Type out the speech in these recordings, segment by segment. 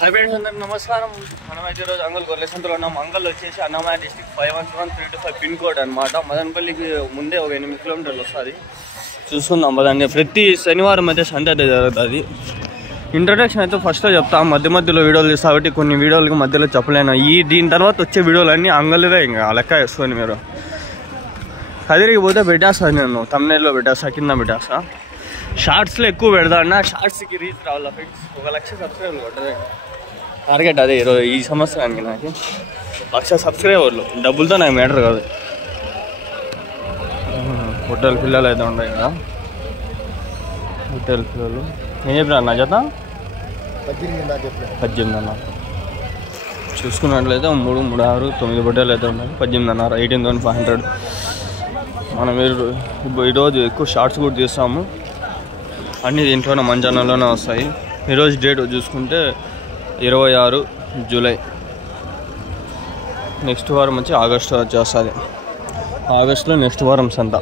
Hi friends, అందరికి నమస్కారం. మనమైతే ఈరోజు అంగల్ గొర్రెసంతలో ఉన్నాం. అంగల్ వచ్చేసి అన్నమయ్య డిస్ట్రిక్ట్ 511325 పిన్ కోడ్ అనమాట. మదనపల్లికి ముందే ఒక 8 కిలోమీటర్లు వస్తుంది. చూసుకుందాం పదండి. ప్రతి శనివారం అయితే సండే అయితే జరుగుతుంది. ఇంట్రడక్షన్ అయితే ఫస్ట్లో చెప్తాం, మధ్యలో వీడియోలు తీస్తా కాబట్టి కొన్ని వీడియోలకి మధ్యలో చెప్పలేను. దీని తర్వాత వచ్చే వీడియోలన్నీ అంగల్వే, ఇంకా లెక్క వేసుకొని మీరు కదిరికి పోతే పెట్టేస్తాను. నేను తమ్నైల్లో పెట్టేస్తా, కింద పెట్టేస్తా. షార్ట్స్లో ఎక్కువ పెడతా అన్న, షార్ట్స్కి రీచ్ రావాలా ఫ్రెండ్స్. 1,00,000 సబ్స్క్రైబర్లు కొట్టదే టార్గెట్. అదే ఈరోజు ఈ సంవత్సరానికి నాకు 1,00,000 సబ్స్క్రైబర్లు. డబ్బులతో నాకు మ్యాటర్ కాదు. హోటల్ పిల్లలు అయితే ఉన్నాయి కదా, హోటల్ పిల్లలు. ఏం చెప్పినా నా చేత 18 అన్న. చూసుకున్నట్లయితే 3, 3, 6, 9 హోటల్ అయితే ఉన్నాయి. 18 అన్నారు, 18,500. మనం ఈరోజు ఎక్కువ షార్ట్స్ కూడా తీస్తాము. అన్నీ దీంట్లోనే మన ఛానల్లోనే వస్తాయి. ఈరోజు డేట్ చూసుకుంటే 26 జూలై. నెక్స్ట్ వారం వచ్చి ఆగస్టు వచ్చేస్తుంది. ఆగస్టులో నెక్స్ట్ వారం సంత.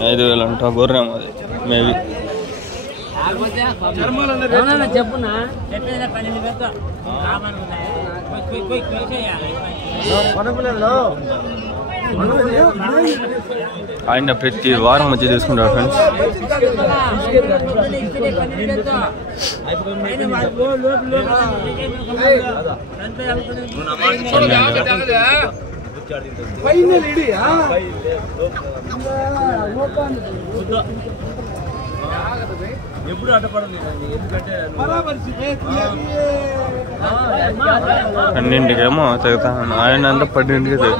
5,000 అంట గొర్రెం. అది మేబీ ఆయన ప్రతి వారం వచ్చి తీసుకుంటారు ఫ్రెండ్స్. ఎప్పుడు అడ్డపడదు, ఎందుకంటే పన్నెండుకేమో తెగుతాను. ఆయన అంతా 12కి తెగు.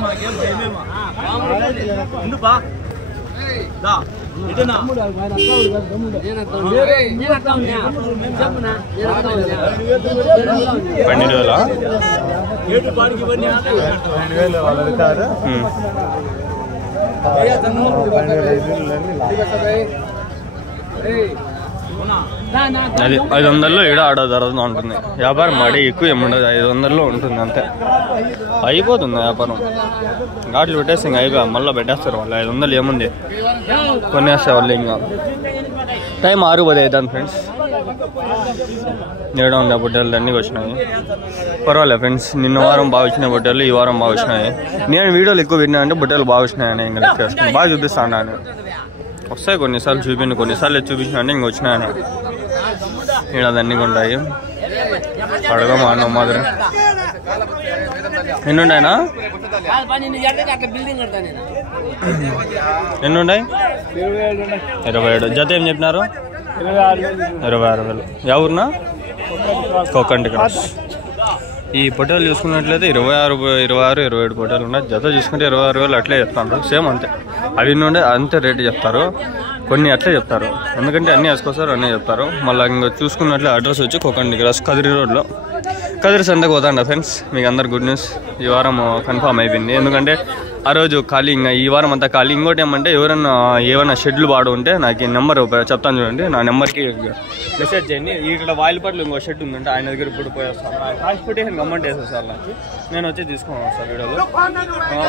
అది 500లో ఈడ ఆడ జరుగుతూ ఉంటుంది వ్యాపారం. మడి ఎక్కువ ఏముండదు, 500లో ఉంటుంది అంతే. అయిపోతుంది వ్యాపారం. ఘాట్లు పెట్టేస్తే ఇంకా అయిపోయా, మళ్ళీ పెట్టేస్తారు వాళ్ళు. 500 ఏముంది, కొనేస్తే వాళ్ళు. ఇంకా టైం 6:10 అవుతాను ఫ్రెండ్స్. 700 బొట్టెలు అన్నీ వచ్చినాయి. పర్వాలేదు ఫ్రెండ్స్. నిన్న వారం బాగా వచ్చినాయి బొట్టెలు, ఈ వారం బాగా వచ్చినాయి. నేను వీడియోలు ఎక్కువ పెట్టినా అంటే బొట్టెలు బాగా వచ్చినాయని ఇంకా లెక్క వేసుకుని బాగా చూపిస్తాను. నేను వస్తాయి, కొన్నిసార్లు చూపించను, కొన్నిసార్లు చూపించిన అంటే ఇంక వచ్చినాయని. ఇక్కడ అన్నీ ఉంటాయి. అడగమా అన్న మాదిరి. ఎన్ని ఉన్నాయినా? ఎన్ని ఉన్నాయి? 27. జత ఏం చెప్పినారు? 26,000. ఎవరున్నా? కోకంటి క్రాస్. ఈ పొట్టేలు చూసుకున్నట్లయితే 26, 27 పొట్టేలు ఉన్నాయి. జత చూసుకుంటే 26,000 అట్లే చెప్తాను. సేమ్ అంతే. అవి నుండి అంతే రేటు చెప్తారు. కొన్ని అట్లే చెప్తారు, ఎందుకంటే అన్నీ వేసుకొస్తారు, అన్నీ చెప్తారు. మళ్ళీ ఇంకా చూసుకున్నట్లే అడ్రస్ వచ్చి కోకంటి క్రాస్, కదిరి రోడ్లో. కదిరి సంతకు పోతాండ ఫ్రెండ్స్. మీకు అందరు గుడ్ న్యూస్, ఈ వారం కన్ఫామ్ అయిపోయింది. ఎందుకంటే ఆ రోజు ఖాళీ, ఇంకా ఈ వారం అంతా ఖాళీ. ఇంకోటి ఏమంటే ఎవరైనా ఏమైనా షెడ్లు బాడు ఉంటే నాకు ఈ నెంబర్ చెప్తాను చూడండి. నా నెంబర్కి మెసేజ్ చేయండి. ఇక్కడ వాయిల్పట్లు ఇంకో షెడ్ ఉందంటే ఆయన దగ్గర ఇప్పుడు పోయేస్తాను. ట్రాన్స్పోర్టేషన్ గవర్నమెంట్ వేసేసారు నాకు. నేను వచ్చి తీసుకొని వస్తాను వీడియోలో.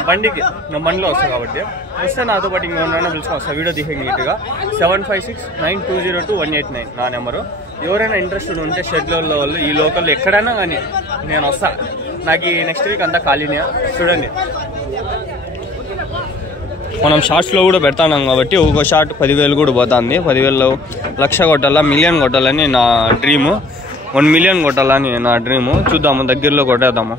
బండికి నా బండిలో వస్తాను కాబట్టి వస్తే నాతో పాటు ఇంకా ఉన్నాను పిలుచుకొని వస్తాను. వీడియో తీసే నీట్గా. 7569202189 నా నెంబరు. ఎవరైనా ఇంట్రెస్టెడ్ ఉంటే షెడ్లలో వాళ్ళు ఈ లోకల్లో ఎక్కడైనా కానీ నేను వస్తాను. నాకు ఈ నెక్స్ట్ వీక్ అంతా ఖాళీనే. చూడండి, మనం షార్ట్స్లో కూడా పెడతాం కాబట్టి ఒక్కొక్క షార్ట్ 10,000 కూడా పోతుంది. 10,000 1,00,000 కొట్టాలా, 1,000,000 కొట్టాలని నా డ్రీము. 1,000,000 కొట్టాలని నా డ్రీము. చూద్దాము, దగ్గరలో కొట్టేద్దాము.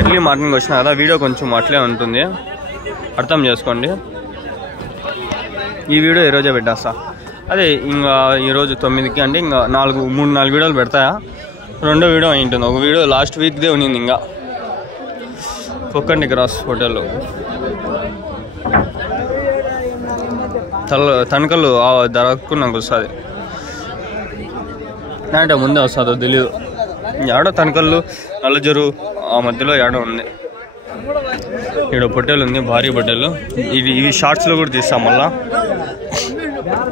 ఎర్లీ మార్నింగ్ వచ్చినా కదా, వీడియో కొంచెం అట్లే ఉంటుంది, అర్థం చేసుకోండి. ఈ వీడియో ఈరోజే పెట్టేస్తా. అదే ఇంకా ఈరోజు 9కి అంటే ఇంకా 3-4 వీడియోలు పెడతాయా. రెండో వీడియో అయింటుంది. ఒక వీడియో లాస్ట్ వీక్దే ఉన్నింది. ఇంకా కోకంటి క్రాస్ హోటల్లో తనకలు దొరకు నాకు వస్తుంది అంటే ముందే వస్తుందో తెలీదు. ఏడో తనకళ్ళు, నల్లజరు ఆ మధ్యలో ఏడో ఉంది. ఇక్కడ పొట్టేలు ఉంది, భారీ పొట్టేలు. ఇవి షార్ట్స్లో కూడా తీస్తాం. మళ్ళా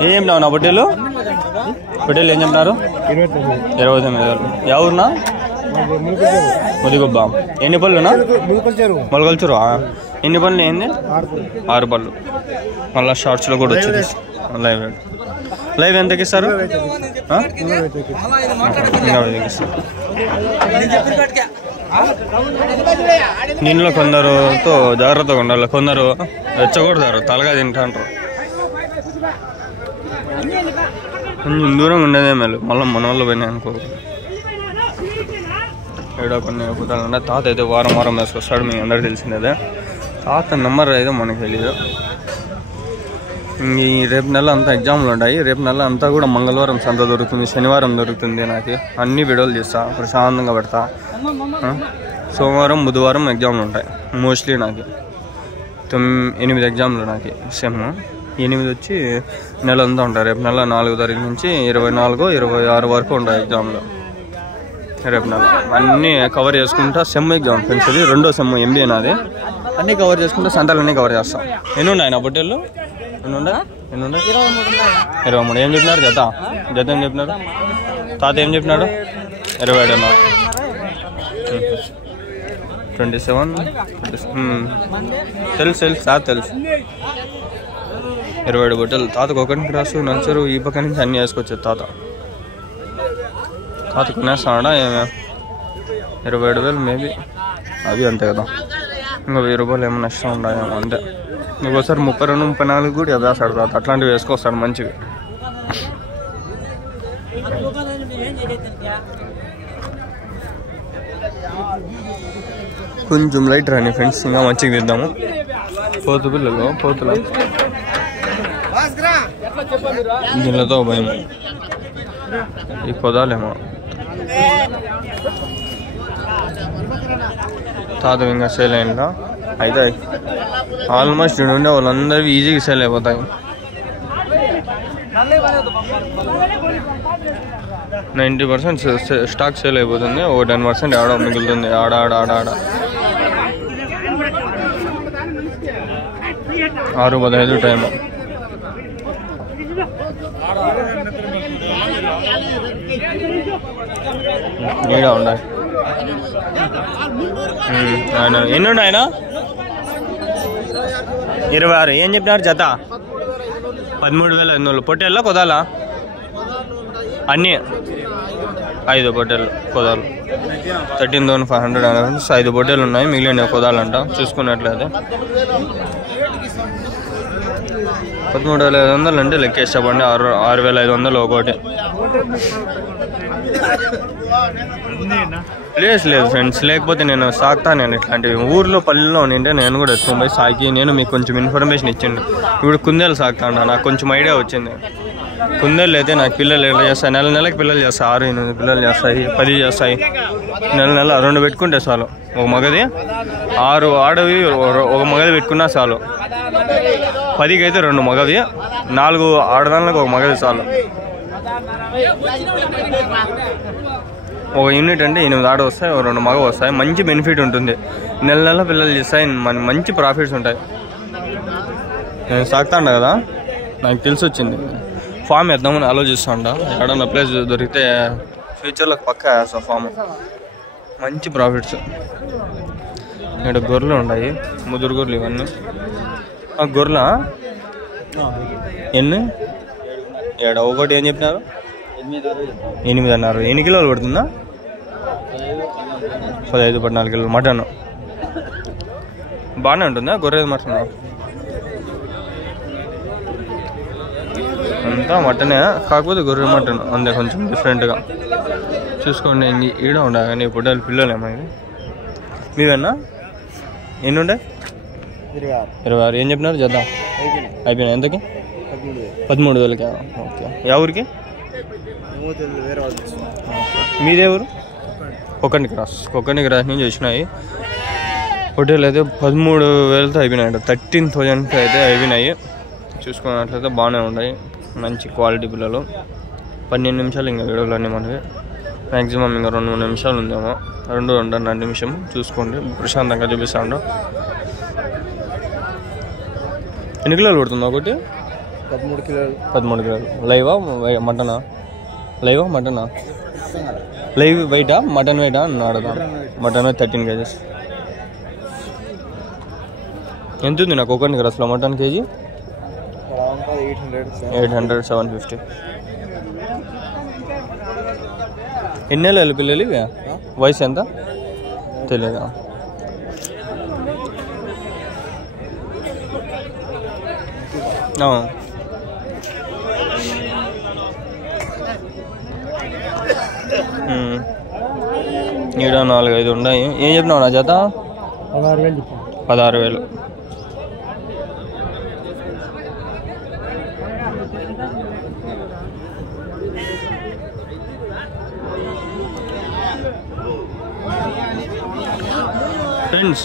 ఏం చెప్పినావు నా పొట్టేలు? పొట్టేలు ఏం చెప్పినారు? 29,000. ఎవరున్నా? ముదిగొబ్బ. ఎన్ని పళ్ళునా? మొలకల్చరు. ఎన్ని పళ్ళు? ఏంది? 6 పళ్ళు. మళ్ళీ షార్ట్స్లో కూడా వచ్చింది. లైవ్ లైవ్ ఎంతకి ఇస్తారు? దీనిలో కొందరుతో జాగ్రత్తగా ఉండాలి, కొందరు రెచ్చగొడతారు, తలగా తింటాంటారు. కొంచెం దూరం ఉండేదే మేలు, మళ్ళీ మన వాళ్ళు పోయినాయి అనుకో. ఏడో కొన్ని కుట్టాలంటే తాత అయితే వారం వారం వేసుకొస్తాడు, మీకు అందరికి తెలిసిందే. తాత నెంబర్ అయితే మనకు తెలియదు. ఈ రేపు నెల అంతా ఎగ్జామ్లు ఉంటాయి. రేపు నెల అంతా కూడా మంగళవారం సంత దొరుకుతుంది, శనివారం దొరుకుతుంది. నాకు అన్ని వీడియోలు చేస్తా, ప్రశాంతంగా పెడతా. సోమవారం బుధవారం ఎగ్జామ్లు ఉంటాయి మోస్ట్లీ. నాకు 8 ఎగ్జామ్లు నాకు సెమ్. 8 వచ్చి నెల అంతా ఉంటాయి. రేపు నెల 4వ తారీఖు నుంచి 24, 26 వరకు ఉంటాయి ఎగ్జామ్లు. రేపు నెల అన్నీ కవర్ చేసుకుంటా. సెమ్ ఎగ్జామ్ ఫ్రెండ్స్, అది 2వ సెమ్ MBA నాది. అన్నీ కవర్ చేసుకుంటా, సంతాలన్నీ కవర్ చేస్తాం. ఎన్ని ఉన్నాయి నా పొట్టేళ్ళు? ఎన్ని ఉండే? 23. ఏం చెప్పినారు? జత ఏం చెప్పినారు? తాత ఏం చెప్పినాడు? 27 అన్నారు. 27 తెలుసు తాత తెలుసు. 27 బొట్టలు. తాతకు ఒకరికి రాసు నచ్చరు. ఈ పక్క నుంచి అన్నీ వేసుకొచ్చారు తాత. తాత కొనేస్తాడా ఏమే? 27,000 మేబీ, అది అంతే కదా. ఇంకా 1000 రూపాయలు ఏమో నష్టం ఉండేమో అంతే. ఇంకోసారి 32, 34 కూడా వేస్తాడు తాత. అట్లాంటివి వేసుకొస్తాడు మంచివి. కొంచెం లైట్ రాని ఫ్రెండ్స్, ఇంకా మంచిగా తీద్దాము. పోతుల దీనితో భయం. ఈ పొదాలేమో తాత ఇంకా సేల్ అయిందా? అయితే ఆల్మోస్ట్ ఉండే వాళ్ళందరివి ఈజీగా సేల్ అయిపోతాయి. 90% స్టాక్ సేల్ అయిపోతుంది. ఓ 10% ఆడ మిగులుతుంది. ఆడ 6:15 టైం. ఈడ ఉండాలి. ఎన్ని ఉన్నాయి ఆయన? 26. ఏం చెప్పినారు జత? 13,800. పొట్టేళ్ళ కొదాలా? అన్నీ 5 పొట్టేళ్ళు కొదాలు. 13,500. 5 పొట్టేళ్ళు ఉన్నాయి, మిగిలిన కొదాలంట. చూసుకున్నట్లయితే 13,500 అంటే లెక్కేస్తామండి. 6,500 ఒకటి. లేదు ఫ్రెండ్స్, లేకపోతే నేను సాగుతా. నేను ఇట్లాంటివి ఊర్లో పల్లెల్లో ఉంటే నేను కూడా ఎత్తుకొని పోయి సాగి, నేను మీకు కొంచెం ఇన్ఫర్మేషన్ ఇచ్చిండు. ఇప్పుడు కుందేలు సాగుతాను, నాకు కొంచెం ఐడియా వచ్చింది. కుందేళ్ళు అయితే నాకు పిల్లలు ఎట్లా చేస్తాయి, నెలకి పిల్లలు చేస్తాయి. 6-8 పిల్లలు చేస్తాయి, 10 చేస్తాయి. నెల 2 పెట్టుకుంటే చాలు. ఒక మగది 6 ఆడవి, ఒక మగది పెట్టుకున్నా చాలు. 10కి అయితే 2 మగవి, 4 ఆడదానికి ఒక మగది చాలు. ఒక యూనిట్ అంటే 8 ఆడ వస్తాయి, 2 మగ వస్తాయి. మంచి బెనిఫిట్ ఉంటుంది. నెల పిల్లలు చేస్తాయి, మంచి ప్రాఫిట్స్ ఉంటాయి. నేను సాగుతాను కదా, నాకు తెలిసి వచ్చింది. ఫామ్ వేద్దామని ఆలోచిస్తాండా. ఎక్కడన్నా ప్లేస్ దొరికితే ఫ్యూచర్లో పక్కా వేస్తా ఫామ్. మంచి ప్రాఫిట్స్. ఇక్కడ గొర్రెలు ఉన్నాయి, ముదురు గొర్రెలు ఇవన్నీ. ఆ గొర్రెల ఎన్ని? ఒకటి ఏం చెప్పినారు? 8 అన్నారు. ఎన్ని కిలోలు పడుతుందా? 15-14 కిలోలు. మటన్ బాగానే ఉంటుందా? గొర్రె మటన్ అంతా మటనే, కాకపోతే గొర్రె మటన్ అంతే, కొంచెం డిఫరెంట్గా చూసుకోండి. ఈడ ఉండే కానీ పొట్టేలు పిల్లలు ఏమైంది మీవన్నా? ఎన్ని ఉండే? 26. ఏం చెప్పినారు? చేద్దాం అయిపోయినా. ఎంతకి? 13,000కి. ఓకే. ఎవరికి? మీదే ఊరు? కొక్కండి క్రాస్ నుంచి వచ్చినాయి. హోటల్ అయితే 13,000తో అయిపోయినాయి. 13,000కి అయితే అయిపోయినాయి. చూసుకున్నట్లయితే బాగానే ఉన్నాయి, మంచి క్వాలిటీ పిల్లలు. 12 నిమిషాలు ఇంకా వీడియోలు అన్నీ మనకి. మ్యాక్సిమం ఇంకా 2-3 నిమిషాలు ఉందేమో. 2-2.5 నిమిషం చూసుకోండి. ప్రశాంతంగా చూపిస్తాను. ఎన్ని కిలోలు పడుతుంది ఒకటి? 13 కిలోలు. లైవా మటనా? లైవ్ వెయిటా మటన్ వెయిటా అని అడదా? Mutton 13 kgs. ఎంత ఉంది నాకు ఒకటి అసలు మటన్ కేజీ? 800 750. ఎన్ని నెలలు పిల్లలు ఇవి? వయసు ఎంత తెలియదా? ఈడ 4-5 ఉన్నాయి. ఏం చెప్పినావు నా జత? 16,000. ఫ్రెండ్స్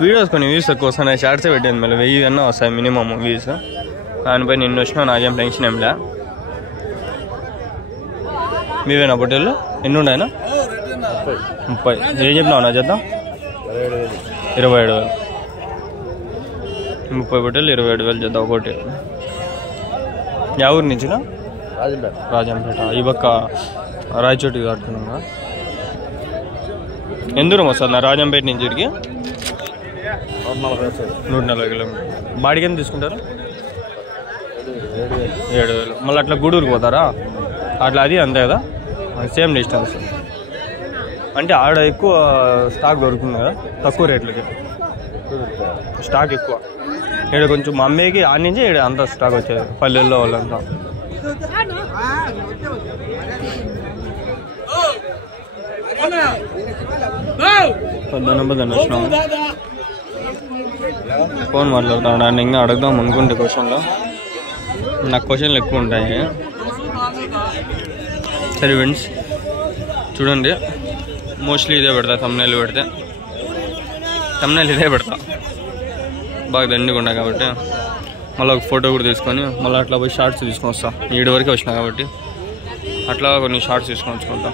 వీడియోస్ కొన్ని వ్యూస్ ఎక్కువ వస్తున్నాయి. షార్ట్సే పెట్టింది మళ్ళీ 1000 అన్నా వస్తాయి మినిమమ్ వ్యూస్. దానిపై నిన్ను వచ్చినా నాకేం టెన్షన్ ఏంలే. మీవేనా పొట్టేళ్ళు? ఎన్ని ఉన్నాయనా? 30. ఏం చెప్పినావు నా జత? 27,000. 30 పొట్టేళ్ళు 27,000 జత ఒకటి. యా ఊరి నుంచినా? రాజంపేట. ఈ పక్క రాయచోటికి కట్టుకున్నా. ఎంత దూరం వస్తుంది నా రాజంపేట నుంచి ఇక్కడికి? 140 కిలోమీటర్. బాడీకి ఎంత తీసుకుంటారు? 7,000. మళ్ళీ అట్లా గూడూరుకి పోతారా? అట్లా అది అంతే కదా, సేమ్ డిస్టెన్స్. అంటే ఆడ ఎక్కువ స్టాక్ దొరుకుతుంది కదా, తక్కువ రేట్లకి స్టాక్ ఎక్కువ. ఇక్కడ కొంచెం అమ్మేకి ఆడ నుంచి ఇక్కడ అంతా స్టాక్ వచ్చేది పల్లెల్లో వాళ్ళంతా. పొద్దున వచ్చినాము. ఫోన్ మాట్లాడుతున్నాను. ఇంకా అడుగుదాం అనుకుంటే క్వశ్చన్లో నాకు క్వశ్చన్లు ఎక్కువ ఉంటాయి. సరే ఫ్రెండ్స్ చూడండి, మోస్ట్లీ ఇదే పెడతా. thumbnail పెడితే thumbnail ఇదే పెడతా, బాగా దండిగా ఉన్నాయి కాబట్టి. మళ్ళీ ఒక ఫోటో కూడా తీసుకొని మళ్ళీ అట్లా పోయి షార్ట్స్ తీసుకొని వస్తా. 7 వరకే వచ్చినా కాబట్టి అట్లా కొన్ని షార్ట్స్ తీసుకొని వచ్చుకుంటా.